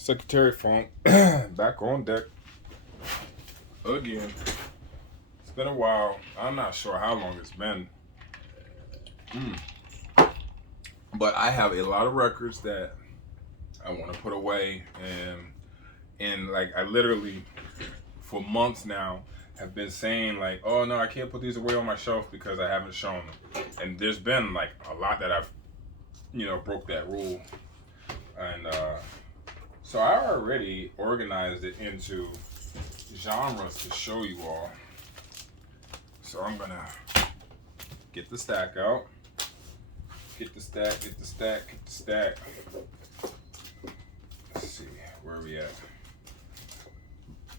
Secretary Funk back on deck again. It's been a while. I'm not sure how long it's been. But I have a lot of records that I want to put away, and like I literally for months now have been saying like, oh no, I can't put these away on my shelf because I haven't shown them. And there's been like a lot that I've broke that rule. And so I already organized it into genres to show you all. So I'm gonna get the stack out. Get the stack, get the stack, get the stack. Let's see, where are we at?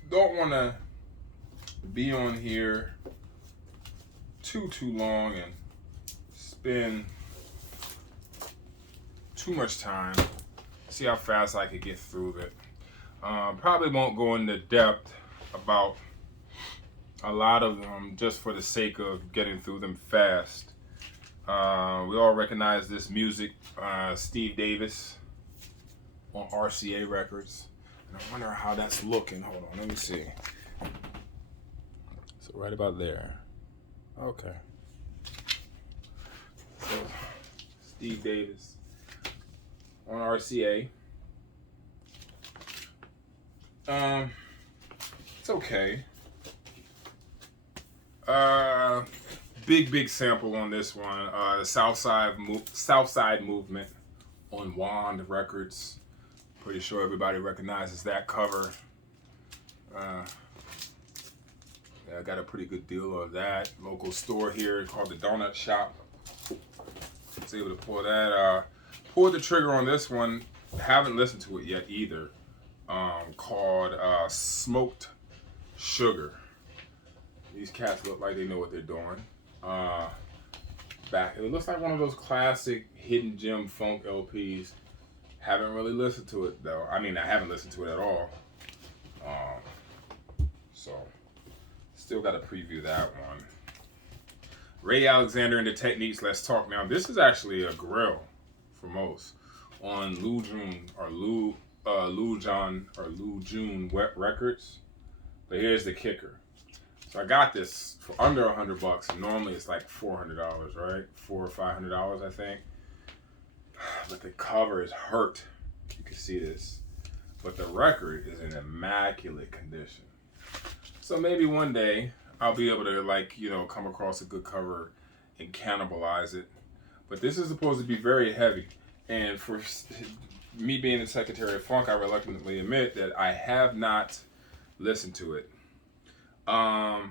Don't wanna be on here too long and spend too much time. See how fast I could get through it. Probably won't go into depth about a lot of them just for the sake of getting through them fast. We all recognize this music, Steve Davis on RCA Records. And I wonder how that's looking. Hold on, let me see. So right about there. Okay. So Steve Davis on RCA. It's okay. Big sample on this one. The Southside Movement on Wand Records. Pretty sure everybody recognizes that cover. Yeah, I got a pretty good deal of that. Local store here called the Donut Shop. I was able to pull that. Pulled the trigger on this one. Haven't listened to it yet either. Called Smoked Sugar. These cats look like they know what they're doing. It looks like one of those classic hidden gem funk LPs. Haven't really listened to it though. I mean, I haven't listened to it at all. So still got to preview that one. Ray Alexander and the Techniques. Let's talk now. This is actually a grill for most on Lou June Records. But here's the kicker. So I got this for under $100. Normally it's like $400, right? $400 or $500, I think. But the cover is hurt. You can see this. But the record is in immaculate condition. So maybe one day I'll be able to come across a good cover and cannibalize it. But this is supposed to be very heavy. And for me being the Secretary of Funk, I reluctantly admit that I have not listened to it. I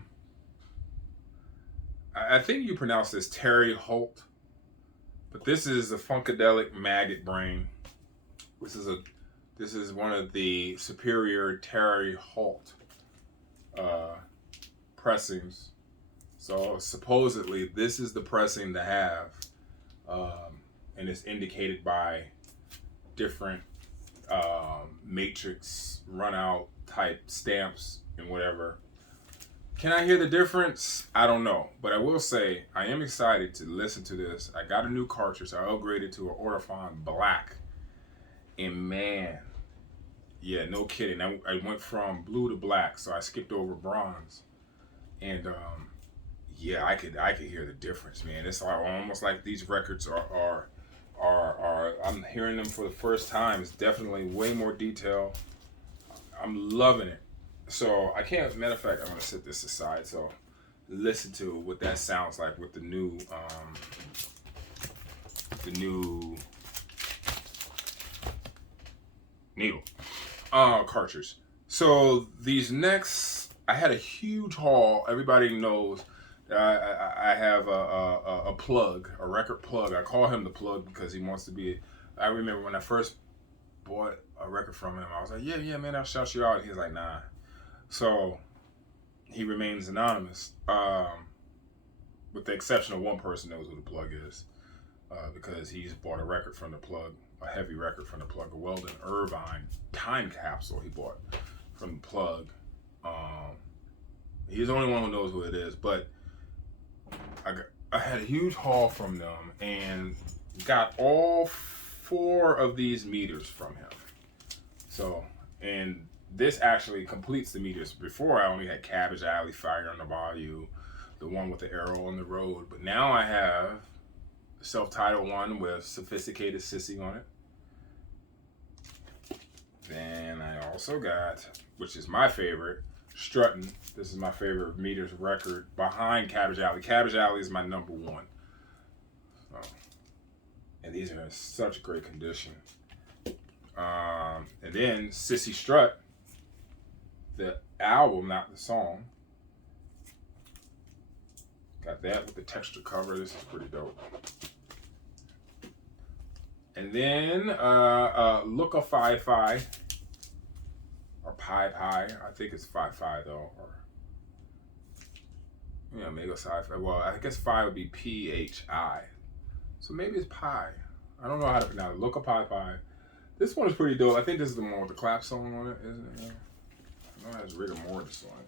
think you pronounce this Terry Holt, but this is a Funkadelic Maggot Brain. This is one of the superior Terry Holt pressings. So supposedly this is the pressing to have, and it's indicated by different matrix run out type stamps and whatever. Can I hear the difference? I don't know, but I will say I am excited to listen to this. I got a new cartridge. I upgraded to an Ortofon Black, and man, yeah, no kidding. I went from blue to black, so I skipped over bronze, and yeah, I could hear the difference, man. It's almost like these records are I'm hearing them for the first time. It's definitely way more detail. I'm loving it. So I can't. Matter of fact, I'm gonna set this aside. So listen to what that sounds like with the new needle cartridge. So these next, I had a huge haul. Everybody knows I have a plug, a record plug. I call him the plug because he wants to be. I remember when I first bought a record from him, I was like, yeah, man, I'll shout you out. And he's like, nah. So he remains anonymous, with the exception of one person knows who the plug is, because he's bought a record from the plug, a heavy record from the plug, a Weldon Irvine time capsule he bought from the plug. He's the only one who knows who it is, but I had a huge haul from them and got all 4 of these meters from him. So, and this actually completes the meters. Before, I only had Cabbage Alley, Fire on the Bayou, the one with the arrow on the road. But now I have the self-titled one with Sophisticated Sissy on it. Then I also got, which is my favorite, Struttin'. This is my favorite meters record behind Cabbage Alley. Cabbage Alley is my number one. So, and these are in such great condition. And then Sissy Strut, the album, not the song. Got that with the texture cover. This is pretty dope. And then Look a Fi or Pi. I think it's Fi though. Or yeah, maybe it's Sci-Fi. Well, I guess Phi would be PHI. So maybe it's Pi. I don't know how to pronounce it. Look a Pi. This one is pretty dope. I think this is the one with the clap song on it, isn't it? Yeah. I know it has rigor mortis on it.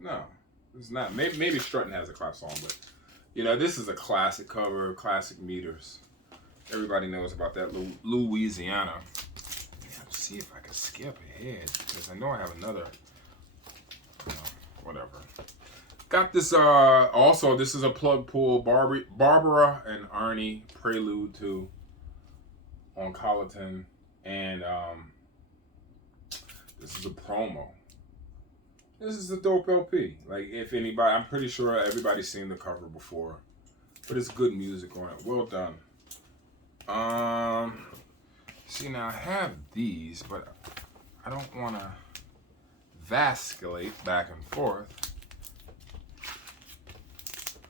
No, it's not. Maybe Struttin' has a clap song, but you know, this is a classic cover, classic meters. Everybody knows about that Louisiana. Yeah, let's see if I can skip ahead because I know I have another. Whatever. Got this. Also, this is a plug pull. Barbara and Arnie Prelude to on Colleton, and this is a promo. This is a dope LP. Like, if anybody, I'm pretty sure everybody's seen the cover before, but it's good music on it. Well done. See, now I have these, but I don't want to vacillate back and forth.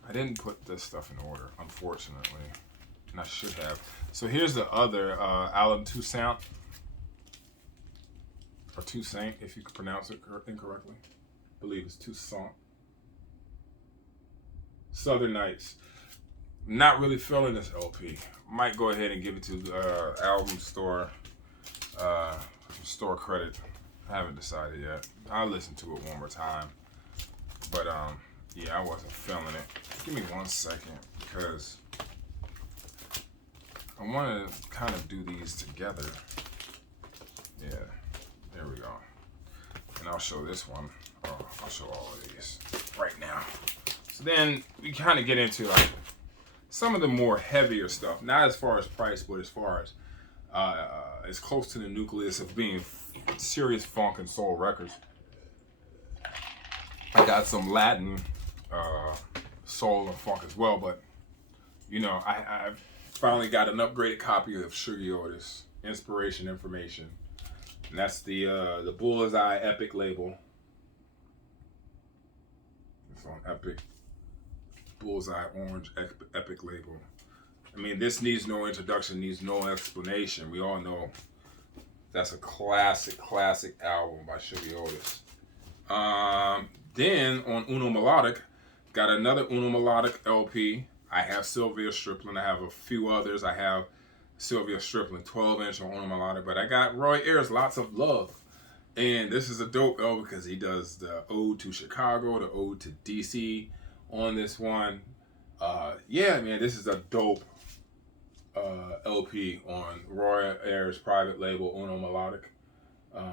I didn't put this stuff in order, unfortunately, and I should have. So here's the other Alan Toussaint, or Toussaint, if you could pronounce it incorrectly. I believe it's Toussaint. Southern Nights. Not really feeling this LP. Might go ahead and give it to the album store, store credit. I haven't decided yet. I'll listen to it one more time. But yeah, I wasn't feeling it. Give me 1 second because I want to kind of do these together. Yeah, there we go. And I'll show this one. Oh, I'll show all of these right now. So then we kind of get into like some of the more heavier stuff. Not as far as price, but as far as close to the nucleus of being serious funk and soul records. I got some Latin soul and funk as well, but you know, I've finally got an upgraded copy of Sugar Otis, Inspiration Information, and that's the Bullseye Epic label. It's on Epic, Bullseye Orange Epic label. I mean, this needs no introduction, needs no explanation. We all know that's a classic album by Sugar Otis. Then on Uno Melodic, got another Uno Melodic LP. I have Sylvia Strickland. I have a few others. I have Sylvia Strickland 12-inch on Uno Melodic, but I got Roy Ayers, Lots of Love. And this is a dope album because he does the Ode to Chicago, the Ode to DC on this one. Yeah, man, this is a dope LP on Roy Ayers' private label, Uno Melodic. The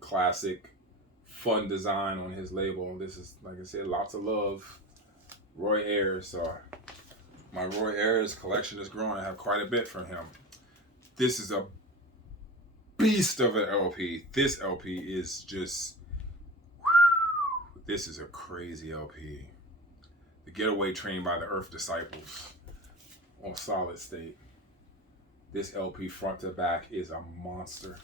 classic fun design on his label. This is, like I said, Lots of Love, Roy Ayers. So my Roy Ayers collection is growing. I have quite a bit from him. This is a beast of an LP. This LP is just, this is a crazy LP. The Getaway Train by the Earth Disciples on Solid State. This LP front to back is a monster.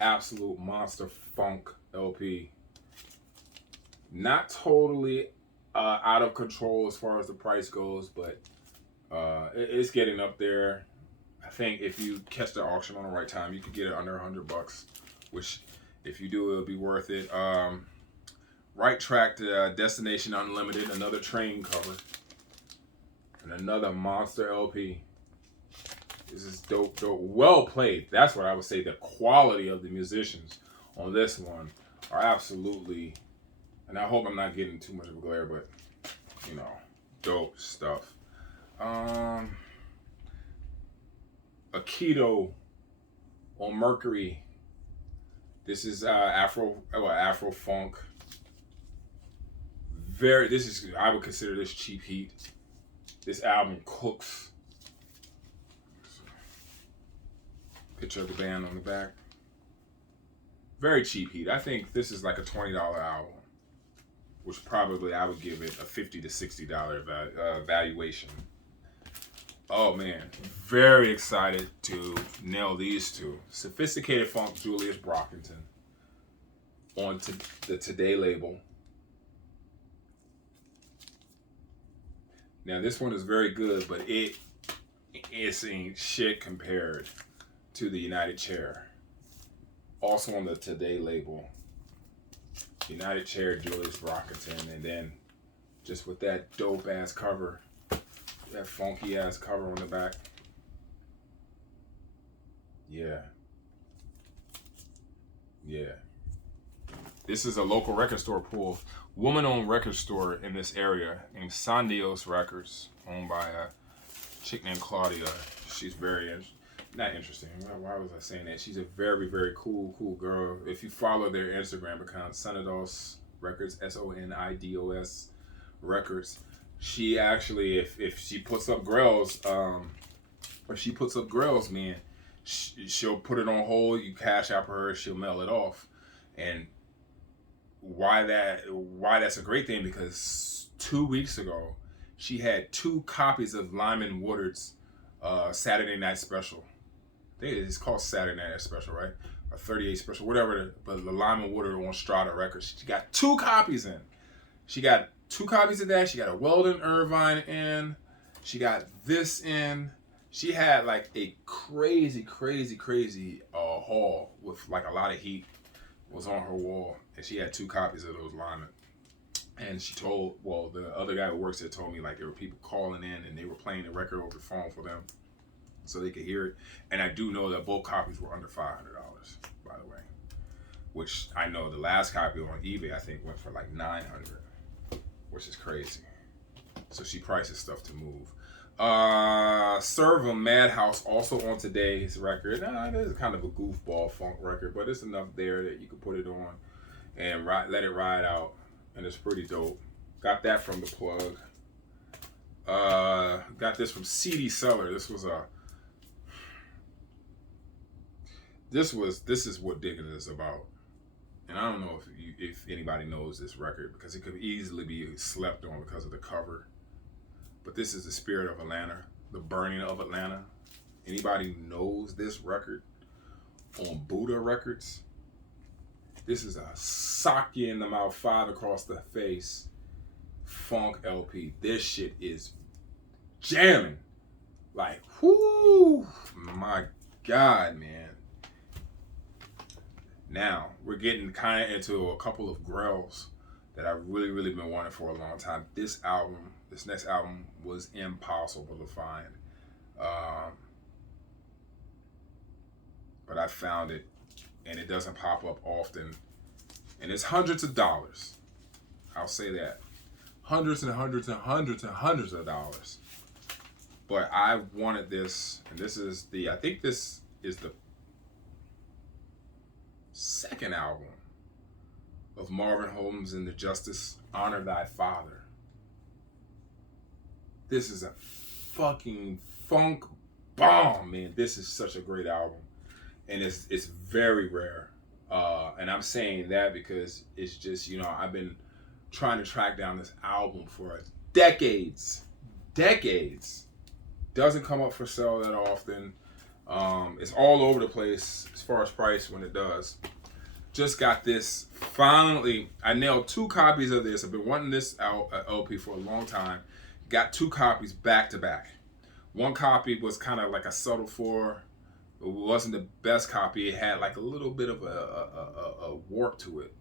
Absolute monster funk LP. Not totally out of control as far as the price goes, but it's getting up there. I think if you catch the auction on the right time, you could get it under $100, which if you do, it'll be worth it. Right Track to Destination Unlimited, another train cover, and another monster LP. This is dope. Well played. That's what I would say. The quality of the musicians on this one are absolutely, and I hope I'm not getting too much of a glare, but you know, dope stuff. Aikido On Mercury, this is Afro funk. This is, I would consider this cheap heat. This album cooks. Picture of the band on the back. Very cheap heat. I think this is like a $20 album, which probably I would give it a $50 to $60 valuation. Oh man, very excited to nail these two. Sophisticated Funk, Julius Brockington, on the Today label. Now this one is very good, but it ain't shit compared to the United Chair. Also on the Today label. United Chair, Julius Brockington, and then just with that dope ass cover, that funky ass cover on the back. Yeah. This is a local record store pull. Woman-owned record store in this area named Sandios Records, owned by a chick named Claudia. She's very not interesting. Why was I saying that? She's a very, very cool girl. If you follow their Instagram account, Sonidos Records, SONIDOS Records, she actually, if she puts up grills, man, she'll put it on hold. You cash out for her, she'll mail it off. And why that's a great thing, because 2 weeks ago she had 2 copies of Lyman Woodard's Saturday Night Special. I think it's called Saturday Night Special, right? Or 38 Special, whatever. But the Lyman Woodard on Strata Records. She got 2 copies in. She got 2 copies of that. She got a Weldon Irvine in. She got this in. She had like a crazy haul with like a lot of heat was on her wall, and she had 2 copies of those Lyman. And she told, the other guy who works there told me like there were people calling in and they were playing the record over the phone for them so they could hear it. And I do know that both copies were under $500, by the way, which I know the last copy on eBay I think went for like $900, which is crazy. So she prices stuff to move. Serve a Madhouse also on today's record. It is kind of a goofball funk record, but it's enough there that you can put it on and let it ride out, and it's pretty dope. Got that from the plug. Got this from CD Seller. This is what digging is about, and I don't know if anybody knows this record, because it could easily be slept on because of the cover. But this is The Spirit of Atlanta, The Burning of Atlanta. Anybody knows this record on Buddha Records? This is a sock you in the mouth, 5 across the face funk LP. This shit is jamming. Like, whoo, my God, man. Now, we're getting kind of into a couple of grells that I've really been wanting for a long time. This next album was impossible to find. But I found it, and it doesn't pop up often. And it's hundreds of dollars. I'll say that. Hundreds of dollars. But I wanted this, and I think this is the second album of Marvin Holmes and the Justice, Honor Thy Father. This is a fucking funk bomb, man. This is such a great album, and it's very rare. And I'm saying that because it's just, I've been trying to track down this album for decades. Doesn't come up for sale that often. It's all over the place as far as price when it does. Just got this. Finally, I nailed 2 copies of this. I've been wanting this LP for a long time. Got 2 copies back to back. One copy was kind of like a subtle 4. It wasn't the best copy. It had like a little bit of a warp to it.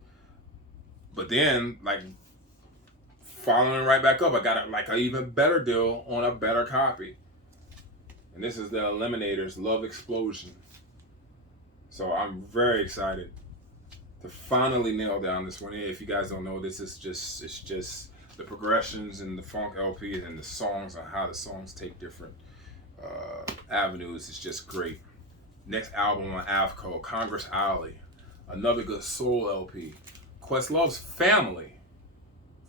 But then, like, following right back up, I got like an even better deal on a better copy. And this is the Eliminators, Love Explosion. So I'm very excited to finally nail down this one. If you guys don't know, it's just the progressions and the funk LPs and the songs and how the songs take different avenues. It's just great. Next album on AFCO, Congress Alley. Another good soul LP. Questlove's Family,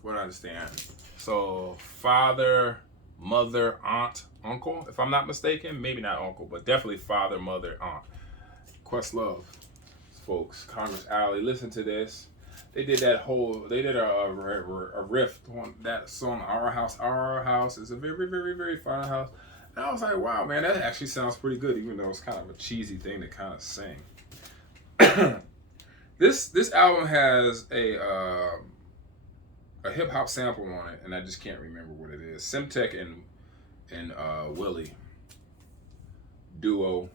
from what I understand. So father, mother, aunt, uncle, if I'm not mistaken. Maybe not uncle, but definitely father, mother, aunt. Questlove, folks. Congress Alley. Listen to this. They did a riff on that song, Our House. Our House is a very, very, very fine house. And I was like, wow, man, that actually sounds pretty good, even though it's kind of a cheesy thing to kind of sing. This album has a hip hop sample on it, and I just can't remember what it is. Simtek and Willie duo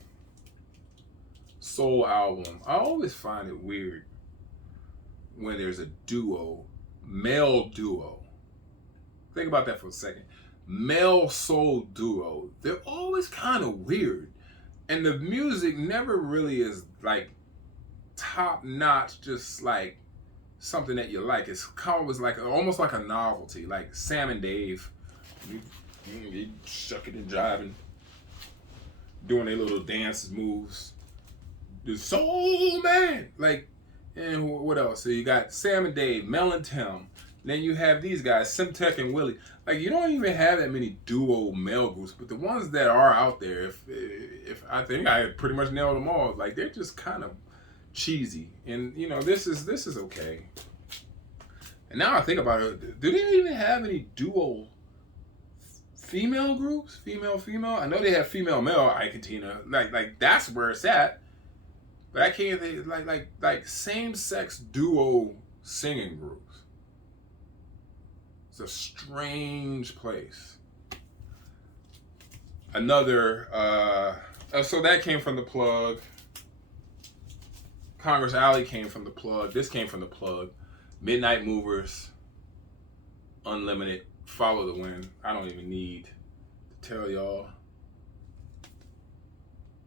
soul album. I always find it weird when there's a duo, male duo. Think about that for a second. Male soul duo. They're always kind of weird, and the music never really is like top notch, just like something that you like. It's kind of like almost like a novelty, like Sam and Dave, you shucking and jiving, doing their little dance moves. The Soul Man, like, and what else? So you got Sam and Dave, Mel and Tim. Then you have these guys, Simtek and Willie. Like, you don't even have that many duo male groups, but the ones that are out there, if I think I pretty much nailed them all. Like, they're just kind of cheesy, and you know, this is okay. And now I think about it, do they even have any duo female groups? Female. I know they have female male. Ike Tina, like that's where it's at. But I can't think like same sex duo singing groups. It's a strange place. Another so that came from the plug. Congress Alley came from the plug. This came from the plug. Midnight Movers, Unlimited, Follow the Wind. I don't even need to tell y'all.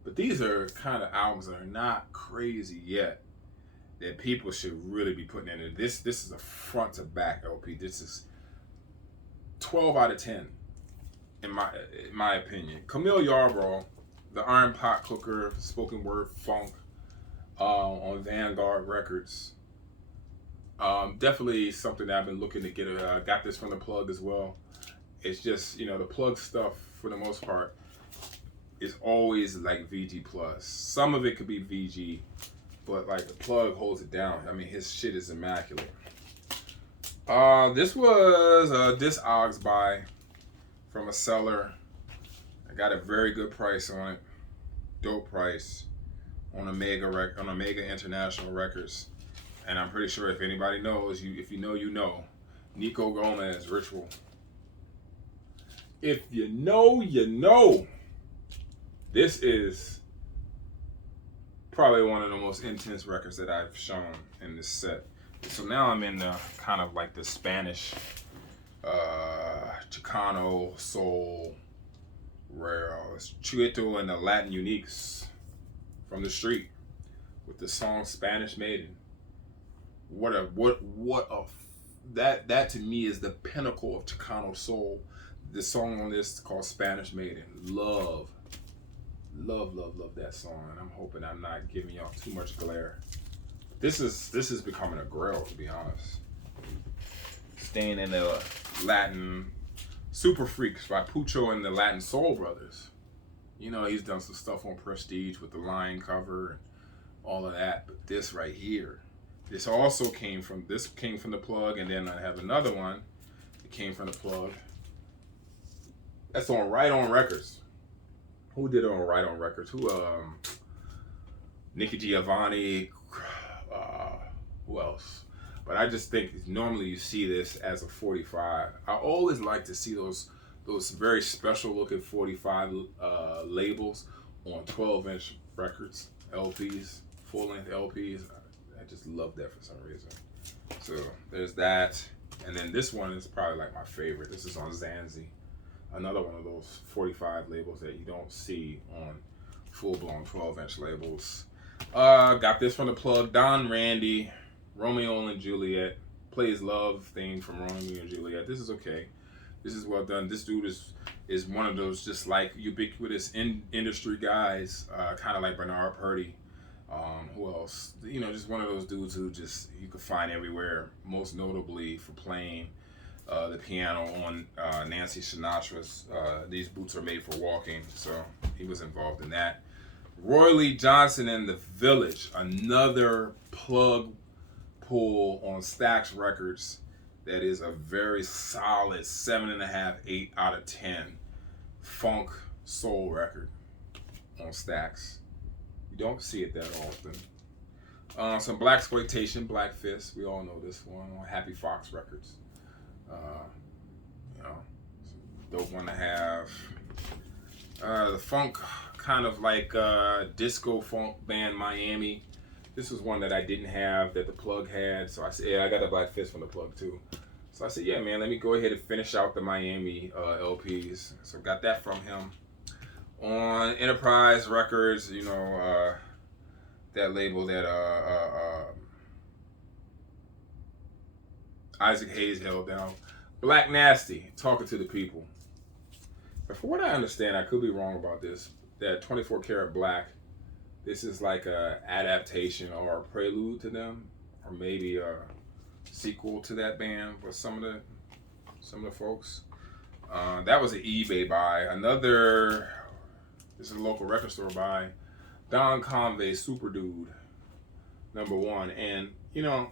But these are kind of albums that are not crazy yet, that people should really be putting in it. This is a front to back LP. This is 12 out of 10 in my opinion. Camille Yarbrough, the Iron Pot Cooker, spoken word funk, on Vanguard Records. Definitely something that I've been looking to get. Got this from the plug as well. It's just, you know, the plug stuff for the most part is always like VG plus. Some of it could be VG, but like the plug holds it down. I mean, his shit is immaculate. This was a Discogs buy from a seller. I got a very good price on it. Dope price on Omega International Records. And I'm pretty sure if anybody knows, if you know, you know. Nico Gomez, Ritual. If you know, you know. This is probably one of the most intense records that I've shown in this set. So now I'm in the kind of like the Spanish, Chicano, soul, rails, Chueto and the Latin Uniques from the street with the song Spanish Maiden. That to me is the pinnacle of Chicano soul. The song on this is called Spanish Maiden. Love that song, and I'm hoping I'm not giving y'all too much glare. This is becoming a grail, to be honest. Staying in the Latin Super Freaks by Pucho and the Latin Soul Brothers. You know, he's done some stuff on Prestige with the Lion cover and all of that, but this right here, this also came from the plug, and then I have another one that came from the plug. That's on Right On Records. Who did it on Right On Records? Nikki Giovanni, who else? But I just think normally you see this as a 45. I always like to see those very special looking 45 labels on 12-inch records, LPs, full-length LPs. I just love that for some reason. So there's that. And then this one is probably like my favorite. This is on Zanzi. Another one of those 45 labels that you don't see on full-blown 12-inch labels. Got this from the plug. Don Randy, Romeo and Juliet. Plays love theme from Romeo and Juliet. This is okay. This is well done. This dude is is one of those just like ubiquitous industry guys, kind of like Bernard Purdy. Who else? You know, just one of those dudes who just you could find everywhere. Most notably for playing the piano on Nancy Sinatra's "These Boots Are Made for Walking." So he was involved in that. Roy Lee Johnson and the Village, another plug pull on Stax Records. That is a very solid 7.5, 8 out of 10 funk soul record on Stax. You don't see it that often. Some blaxploitation, Black Fist. We all know this one on Happy Fox Records. You know, dope one to have. The funk, kind of like disco funk band Miami. This was one that I didn't have that the Plug had, so I said, yeah, I got the Black Fist from the Plug too. So I said, yeah, man, let me go ahead and finish out the Miami LPs. So got that from him. On Enterprise Records, you know, that label that Isaac Hayes held down. Black Nasty, Talking to the People. But for what I understand, I could be wrong about this, that 24 Karat Black, this is like a adaptation or a prelude to them, or maybe a sequel to that band for some of the folks. That was an eBay buy. Another, this is a local record store buy. Don Conway, Super Dude, #1. And, you know,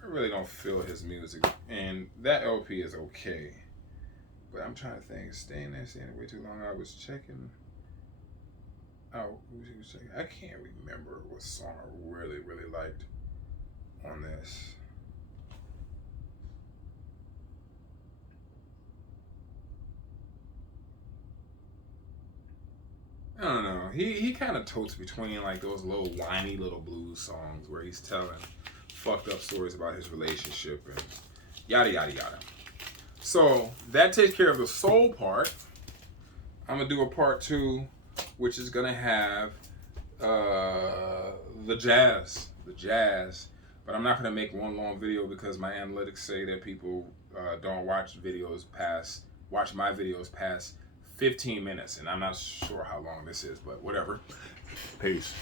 I really don't feel his music. And that LP is okay. But I'm trying to think, staying there way too long. I was checking. Oh, who was checking? I can't remember what song I really, really liked on this. I don't know. He kind of totes between like those little whiny little blues songs where he's telling fucked up stories about his relationship and yada yada yada. So that takes care of the soul part. I'm gonna do a part 2, which is gonna have the jazz. But I'm not gonna make one long video because my analytics say that people don't watch my videos past 15 minutes, and I'm not sure how long this is, but whatever. Peace.